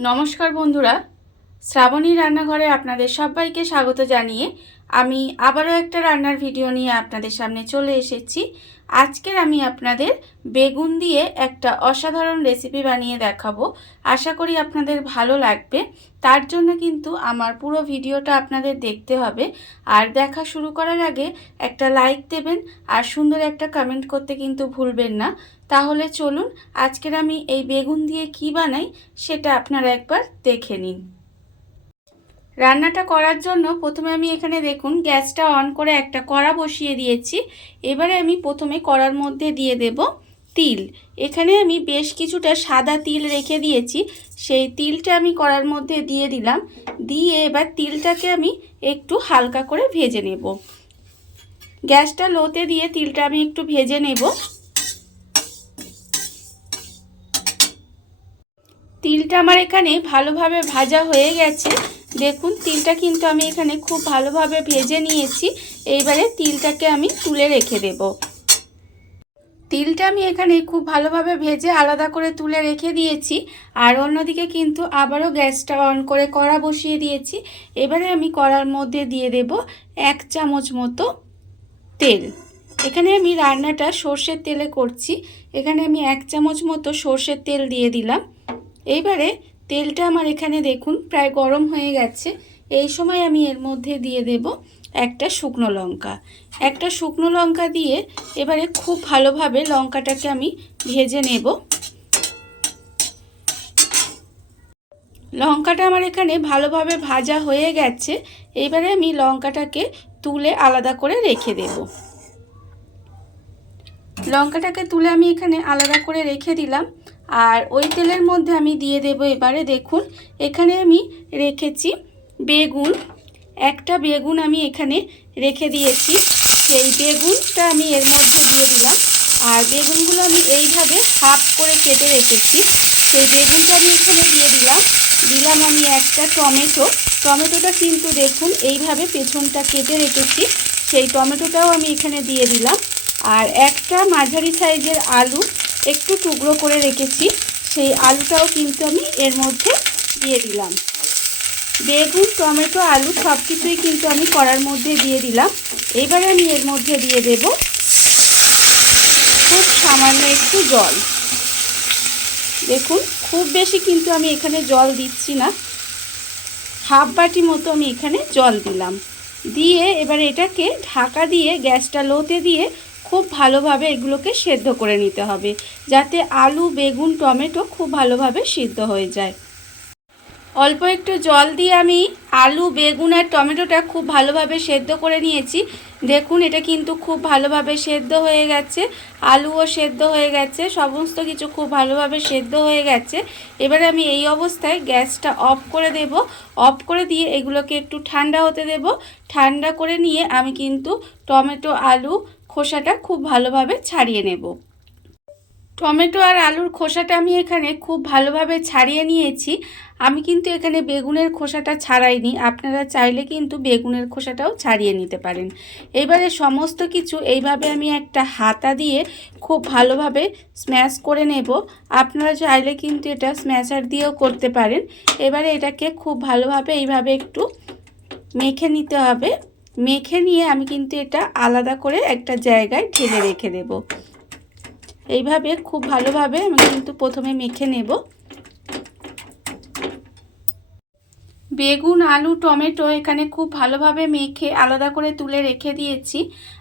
নমস্কার বন্ধুরা শ্রাবণী রান্নাঘরে আপনাদের সবাইকে স্বাগত জানিয়ে আমি আবারও একটা রান্নার ভিডিও নিয়ে আপনাদের সামনে চলে এসেছি। আজকের আমি আপনাদের বেগুন দিয়ে একটা অসাধারণ রেসিপি বানিয়ে দেখাবো। আশা করি আপনাদের ভালো লাগবে। তার জন্য কিন্তু আমার পুরো ভিডিওটা আপনাদের দেখতে হবে। আর দেখা শুরু করার আগে একটা লাইক দেবেন আর সুন্দর একটা কমেন্ট করতে কিন্তু ভুলবেন না। তাহলে চলুন আজকের আমি এই বেগুন দিয়ে কি বানাই সেটা আপনারা একবার দেখে নিন। রান্নাটা করার জন্য প্রথমে আমি এখানে দেখুন গ্যাসটা অন করে একটা কড়া বসিয়ে দিয়েছি। এবারে আমি প্রথমে কড়ার মধ্যে দিয়ে দেব তিল। এখানে আমি বেশ কিছুটা সাদা তিল রেখে দিয়েছি। সেই তিলটা আমি কড়ার মধ্যে দিয়ে দিলাম। দিয়ে এবার তিলটাকে আমি একটু হালকা করে ভেজে নেব। গ্যাসটা লোতে দিয়ে তিলটা আমি একটু ভেজে নেব। তিলটা আমার এখানে ভালোভাবে ভাজা হয়ে গেছে। দেখুন, তিলটা কিন্তু আমি এখানে খুব ভালোভাবে ভেজে নিয়েছি। এইবারে তিলটাকে আমি তুলে রেখে দেব। তিলটা আমি এখানে খুব ভালোভাবে ভেজে আলাদা করে তুলে রেখে দিয়েছি। আর অন্যদিকে কিন্তু আবারও গ্যাসটা অন করে কড়া বসিয়ে দিয়েছি। এবারে আমি কড়ার মধ্যে দিয়ে দেব এক চামচ মতো তেল। এখানে আমি রান্নাটা সর্ষের তেলে করছি। এখানে আমি এক চামচ মতো সর্ষের তেল দিয়ে দিলাম। এইবারে তেলটা আমার এখানে দেখুন, প্রায় গরম হয়ে গেছে। এই সময় আমি এর মধ্যে দিয়ে দেব একটা শুকনো লঙ্কা। একটা শুকনো লঙ্কা দিয়ে এবারে খুব ভালোভাবে লঙ্কাটাকে আমি ভেজে নেব। লঙ্কাটা আমার এখানে ভালোভাবে ভাজা হয়ে গেছে। এবারে আমি লঙ্কাটাকে তুলে আলাদা করে রেখে দেব। লঙ্কাটাকে তুলে আমি এখানে আলাদা করে রেখে দিলাম। আর ওই তেলের মধ্যে আমি দিয়ে দেব এবারে, দেখুন, এখানে আমি রেখেছি বেগুন। একটা বেগুন আমি এখানে রেখে দিয়েছি। সেই বেগুনটা আমি এর মধ্যে দিয়ে দিলাম। আর বেগুনগুলো আমি এইভাবে হাফ করে কেটে রেখেছি। সেই বেগুনটা আমি এখানে দিয়ে দিলাম। দিলাম আমি একটা টমেটো। টমেটোটা কিন্তু দেখুন, এইভাবে পেছনটা কেটে রেখেছি। সেই টমেটোটাও আমি এখানে দিয়ে দিলাম। আর একটা মাঝারি সাইজের আলু একটু টুকরো করে রেখেছি। সেই আলুটাও কিন্তু আমি এর মধ্যে দিয়ে দিলাম। বেগুন, টমেটো, আলু সব কিছুই কিন্তু আমি কড়ার মধ্যে দিয়ে দিলাম। এবারে আমি এর মধ্যে দিয়ে দেব খুব সামান্য একটু জল। দেখুন, খুব বেশি কিন্তু আমি এখানে জল দিচ্ছি না। হাফ বাটি মতো আমি এখানে জল দিলাম। দিয়ে এবার এটাকে ঢাকা দিয়ে গ্যাসটা লোতে দিয়ে খুব ভালোভাবে এগুলোকে সেদ্ধ করে নিতে হবে, যাতে আলু, বেগুন, টমেটো খুব ভালোভাবে সিদ্ধ হয়ে যায়। অল্প একটু জল দিয়ে আমি আলু, বেগুন আর টমেটোটা খুব ভালোভাবে সেদ্ধ করে নিয়েছি। দেখুন, এটা কিন্তু খুব ভালোভাবে সেদ্ধ হয়ে গেছে, আলুও সেদ্ধ হয়ে গেছে, সমস্ত কিছু খুব ভালোভাবে সেদ্ধ হয়ে গেছে। এবারে আমি এই অবস্থায় গ্যাসটা অফ করে দেব। অফ করে দিয়ে এগুলোকে একটু ঠান্ডা হতে দেব। ঠান্ডা করে নিয়ে আমি কিন্তু টমেটো, আলু খোসাটা খুব ভালোভাবে ছাড়িয়ে নেব। টমেটো আর আলুর খোসাটা আমি এখানে খুব ভালোভাবে ছাড়িয়ে নিয়েছি। আমি কিন্তু এখানে বেগুনের খোসাটা ছাড়াইনি। আপনারা চাইলে কিন্তু বেগুনের খোসাটাও ছাড়িয়ে নিতে পারেন। এবারে সমস্ত কিছু এইভাবে আমি একটা হাতা দিয়ে খুব ভালোভাবে স্ম্যাশ করে নেব। আপনারা চাইলে কিন্তু এটা স্ম্যাশার দিয়েও করতে পারেন। এবারে এটাকে খুব ভালোভাবে এইভাবে একটু মেখে নিতে হবে। মেখে নিয়ে আমি কিন্তু এটা আলাদা করে একটা জায়গায় ঢেলে রেখে দেব। এইভাবে খুব ভালোভাবে আমি কিন্তু প্রথমে মেখে নেব। বেগুন, আলু, টমেটো এখানে খুব ভালোভাবে মেখে আলাদা করে তুলে রেখে দিয়েছি।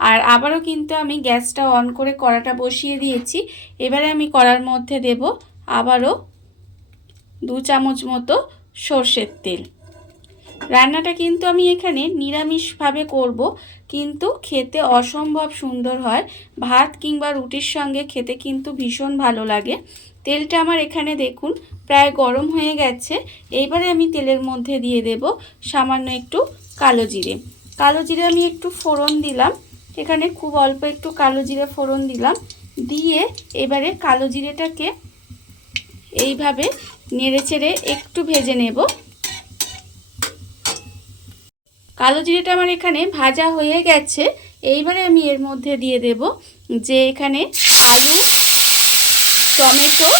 আর আবারও কিন্তু আমি গ্যাসটা অন করে কড়াটা বসিয়ে দিয়েছি। এবারে আমি কড়ার মধ্যে দেব আবারও দু চামচ মতো সর্ষের তেল। রান্নাটা কিন্তু আমি এখানে নিরামিষভাবে করব, কিন্তু খেতে অসম্ভব সুন্দর হয়। ভাত কিংবা রুটির সঙ্গে খেতে কিন্তু ভীষণ ভালো লাগে। তেলটা আমার এখানে দেখুন, প্রায় গরম হয়ে গেছে। এইবারে আমি তেলের মধ্যে দিয়ে দেব সামান্য একটু কালো জিরে। কালো জিরে আমি একটু ফোড়ন দিলাম। এখানে খুব অল্প একটু কালো জিরে ফোড়ন দিলাম। দিয়ে এবারে কালো জিরেটাকে এইভাবে নেড়ে চেড়ে একটু ভেজে নেব। কালো জিরেটা আমার এখানে ভাজা হয়ে গেছে। এইবারে আমি এর মধ্যে দিয়ে দেব যে এখানে আলু, টমেটো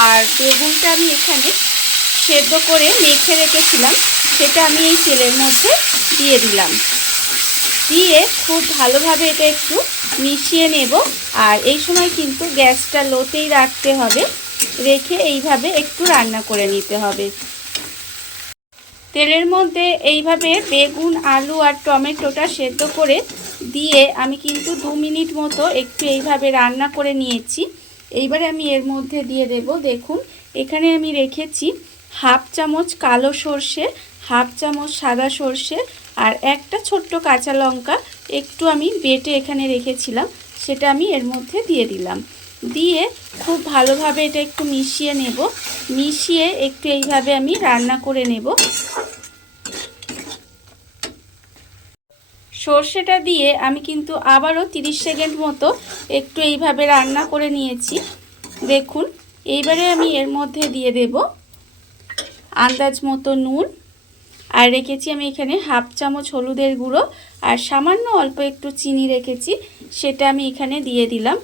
আর বেগুনটা আমি এখানে সেদ্ধ করে মেখে রেখেছিলাম। সেটা আমি এই তেলের মধ্যে দিয়ে দিলাম। দিয়ে খুব ভালোভাবে এটা একটু মিশিয়ে নেব। আর এই সময় কিন্তু গ্যাসটা লোতেই রাখতে হবে। রেখে এইভাবে একটু রান্না করে নিতে হবে। তেলের মধ্যে এইভাবে বেগুন, আলু আর টমেটোটা সেদ্ধ করে দিয়ে আমি কিন্তু দু মিনিট মতো একটু এইভাবে রান্না করে নিয়েছি। এইবারে আমি এর মধ্যে দিয়ে দেব, দেখুন, এখানে আমি রেখেছি হাফ চামচ কালো সর্ষে, হাফ চামচ সাদা সর্ষে আর একটা ছোট্ট কাঁচা লঙ্কা। একটু আমি বেটে এখানে রেখেছিলাম, সেটা আমি এর মধ্যে দিয়ে দিলাম। দিয়ে খুব ভালোভাবে এটা একটু মিশিয়ে নেব। মিশিয়ে একটু এইভাবে আমি রান্না করে নেব। সর্ষেটা দিয়ে আমি কিন্তু আবারও 30 সেকেন্ড মতো একটু এইভাবে রান্না করে নিয়েছি। দেখুন, এইবারে আমি এর মধ্যে দিয়ে দেব আন্দাজ মতো নুন। আর রেখেছি আমি এখানে হাফ চামচ হলুদের গুঁড়ো। আর সামান্য অল্প একটু চিনি রেখেছি, সেটা আমি এখানে দিয়ে দিলাম।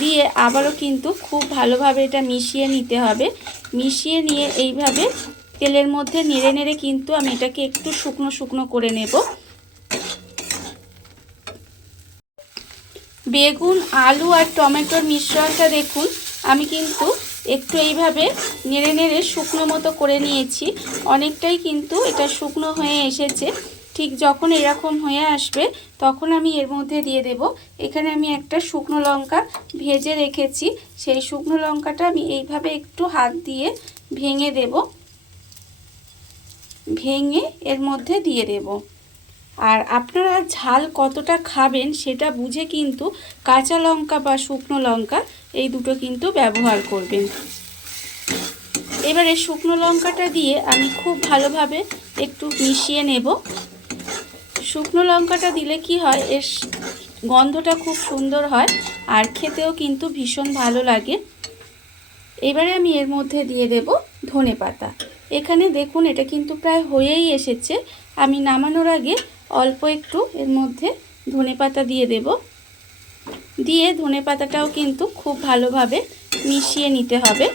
দিয়ে আবারও কিন্তু খুব ভালোভাবে এটা মিশিয়ে নিতে হবে। মিশিয়ে নিয়ে এইভাবে তেলের মধ্যে নেড়ে নেড়ে কিন্তু আমি এটাকে একটু শুকনো শুকনো করে নেব। বেগুন, আলু আর টমেটোর মিশ্রণটা দেখুন, আমি কিন্তু একটু এইভাবে নেড়ে নেড়ে শুকনো মতো করে নিয়েছি। অনেকটাই কিন্তু এটা শুকনো হয়ে এসেছে। ঠিক যখন এরকম হয়ে আসবে, তখন আমি এর মধ্যে দিয়ে দেব। এখানে আমি একটা শুকনো লঙ্কা ভেজে রেখেছি। সেই শুকনো লঙ্কাটা আমি এইভাবে একটু হাত দিয়ে ভেঙে দেব। ভেঙে এর মধ্যে দিয়ে দেব। আর আপনারা ঝাল কতটা খাবেন সেটা বুঝে কিন্তু কাঁচা লঙ্কা বা শুকনো লঙ্কা এই দুটো কিন্তু ব্যবহার করবেন। এবারে শুকনো লঙ্কাটা দিয়ে আমি খুব ভালোভাবে একটু মিশিয়ে নেব। শুকনো লঙ্কাটা দিলে কি হয়? এর গন্ধটা খুব সুন্দর হয় আর খেতেও কিন্তু ভীষণ ভালো লাগে। এবারে আমি এর মধ্যে দিয়ে দেব ধনে পাতা। এখানে দেখুন এটা কিন্তু প্রায় হয়েই এসেছে। আমি নামানোর আগে অল্প একটু এর মধ্যে ধনে পাতা দিয়ে দেব। দিয়ে ধনে পাতাটাও কিন্তু খুব ভালোভাবে মিশিয়ে নিতে হবে।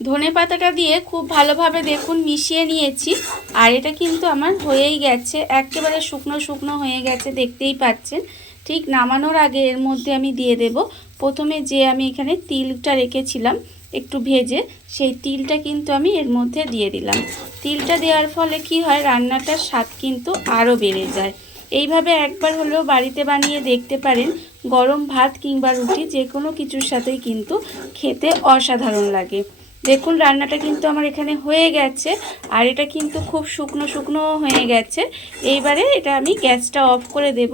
ধনে পাতাটা দিয়ে খুব ভালোভাবে দেখুন মিশিয়ে নিয়েছি। আর এটা কিন্তু আমার হয়েই গেছে, একেবারে শুকনো শুকনো হয়ে গেছে, দেখতেই পাচ্ছেন। ঠিক নামানোর আগে এর মধ্যে আমি দিয়ে দেব। প্রথমে যে আমি এখানে তিলটা রেখেছিলাম একটু ভেজে, সেই তিলটা কিন্তু আমি এর মধ্যে দিয়ে দিলাম। তিলটা দেওয়ার ফলে কি হয়, রান্নাটার স্বাদ কিন্তু আরও বেড়ে যায়। এইভাবে একবার হলেও বাড়িতে বানিয়ে দেখতে পারেন, গরম ভাত কিংবা রুটি যে কোনো কিছুর সাথেই কিন্তু খেতে অসাধারণ লাগে। দেখুন, রান্নাটা কিন্তু আমার এখানে হয়ে গেছে, আর এটা কিন্তু খুব শুকনো শুকনো হয়ে গেছে। এইবারে এটা আমি গ্যাসটা অফ করে দেব,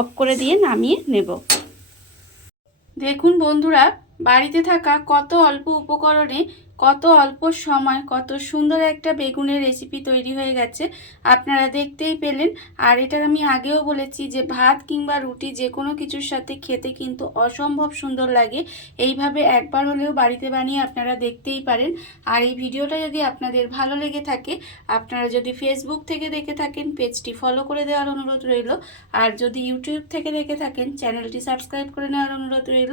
অফ করে দিয়ে নামিয়ে নেব। দেখুন বন্ধুরা, বাড়িতে থাকা কত অল্প উপকরণে কত অল্প সময়, কত সুন্দর একটা বেগুনের রেসিপি তৈরি হয়ে গেছে, আপনারা দেখতেই পেলেন। আর এটা আমি আগেও বলেছি যে, ভাত কিংবা রুটি যে কোনো কিছুর সাথে খেতে কিন্তু অসম্ভব সুন্দর লাগে। এইভাবে একবার হলেও বাড়িতে বানিয়ে আপনারা দেখতেই পারেন। আর এই ভিডিওটা যদি আপনাদের ভালো লেগে থাকে, আপনারা যদি ফেসবুক থেকে দেখে থাকেন, পেজটি ফলো করে দেওয়ার অনুরোধ রইল। আর যদি ইউটিউব থেকে দেখে থাকেন চ্যানেলটি সাবস্ক্রাইব করে নেওয়ার অনুরোধ রইল।